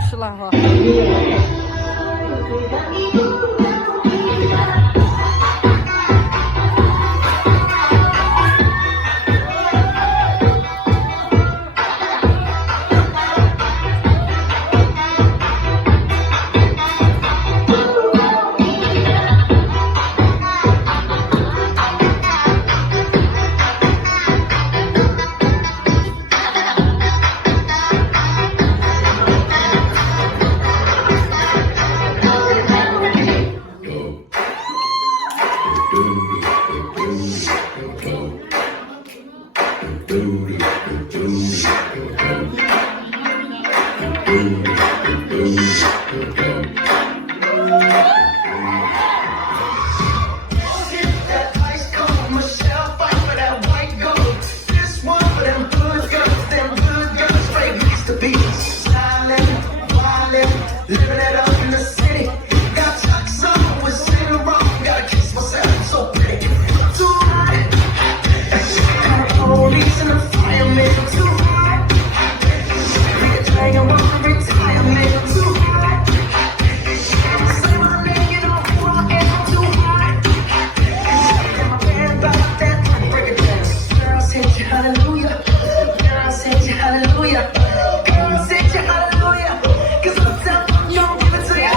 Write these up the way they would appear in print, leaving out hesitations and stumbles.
karşılawa. Living it up in the city. Got chucks on with Saint Laurent. Gotta kiss myself, so pretty. Too hot. Police and the firemen. Too hot. Be a dragon, want to retire, man. Too hot. Say my name, you know who I am. Too hot. And my band about that. Break it down. Girls hit you, hallelujah. Girls hit you, hallelujah. Girls hit you, hallelujah. 'Cause I'm telling you, give it to you.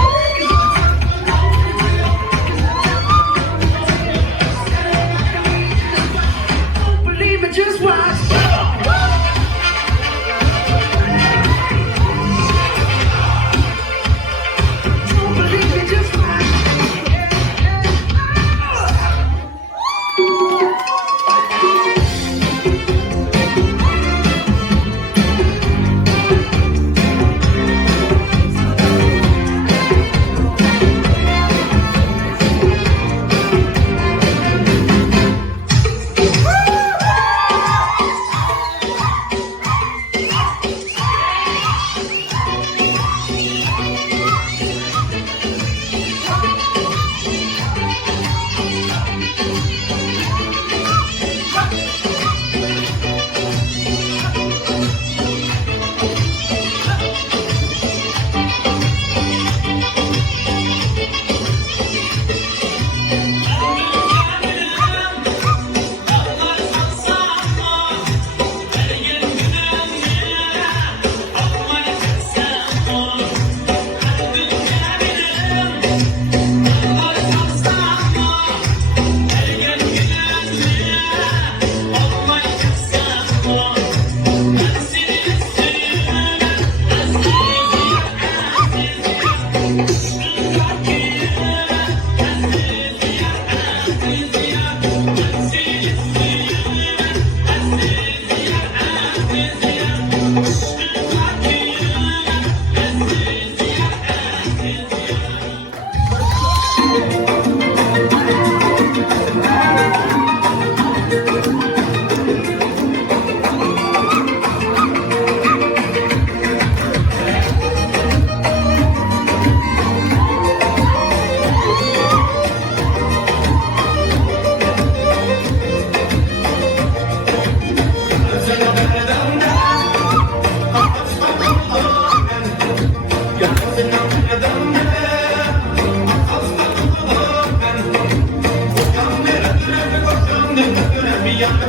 Don't believe me, just watch. Don't believe me, just watch.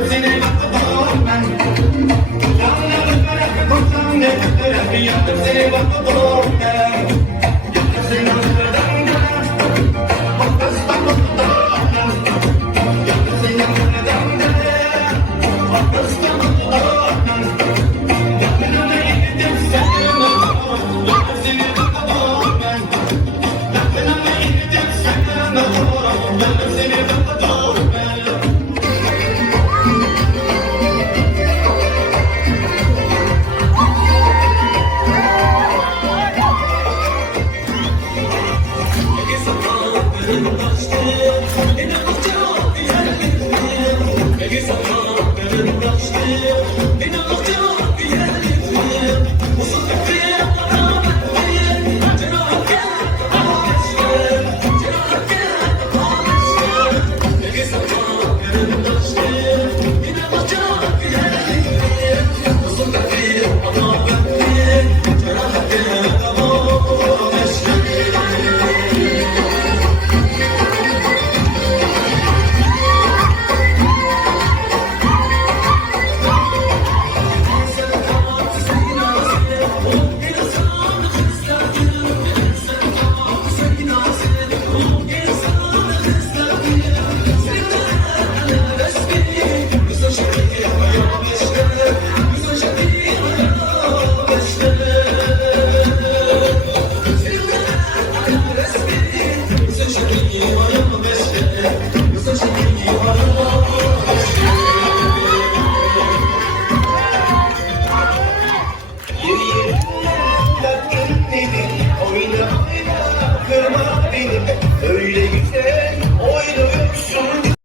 Seni